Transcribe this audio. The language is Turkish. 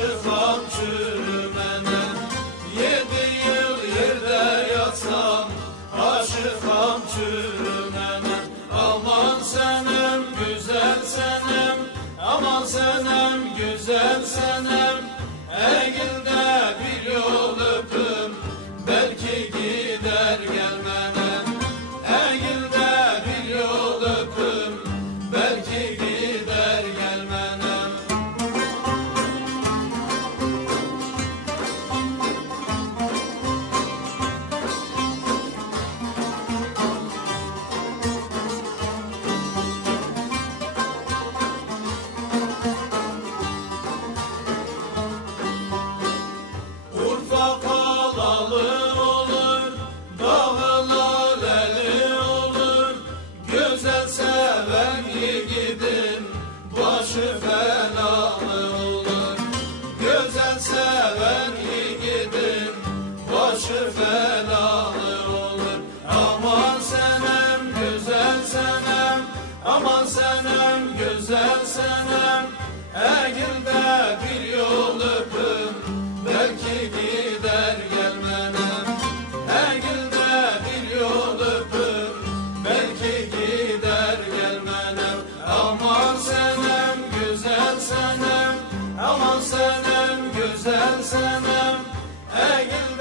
aşıkam çürümenem. 7 yıl yerde yatsam aşıkam çürümenem. Aman senem güzel senem, aman senem güzel senem. Eğilde bir yol öpüm, belki gider gelmenem. Eğilde bir yol öpüm, belki gider gelmenem. Urfa kalalı olur, dağılı leli olur. Güzel seven yiğidin başı belalı olur. Güzel seven yiğidin başı belalı olur. Aman senem güzel senem, aman senem güzel senem. Eğilde bir yol öpüm, belki gider gelmenem. Eğilde bir yol öpüm, belki gider gelmenem. Aman senem güzel senem, aman senem güzel senem. Eğilde